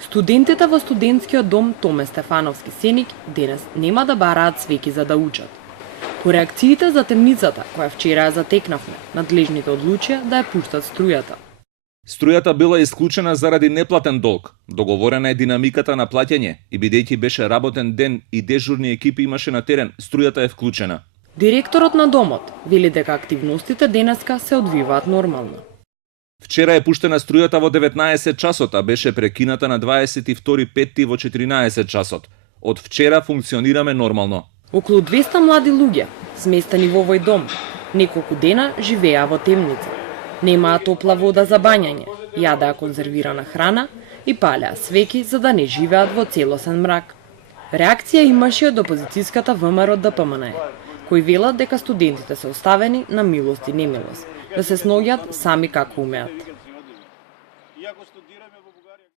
Студентите во студентскиот дом Томе Стефановски Сеник денес нема да бараат свеќи за да учат. По реакциите за темницата, која вчера ја затекнавме, надлежните одлучија да ја пуштат струјата. Струјата била исклучена заради неплатен долг. Договорена е динамиката на плаќање и бидејќи беше работен ден и дежурни екипи имаше на терен, струјата е вклучена. Директорот на домот вели дека активностите денеска се одвиваат нормално. Вчера е пуштена струјата во 19 часот, а беше прекината на 22.5 во 14 часот. Од вчера функционираме нормално. Околу 200 млади луѓе, сместени во овој дом, неколку дена живеа во темница. Немаа топла вода за бањање, јадеа конзервирана храна и палеа свеќи за да не живеат во целосен мрак. Реакција имаше од опозицијската ВМРО ДПМН, кои велат дека студентите се оставени на милост и немилост, да се сноѓат сами како умеат.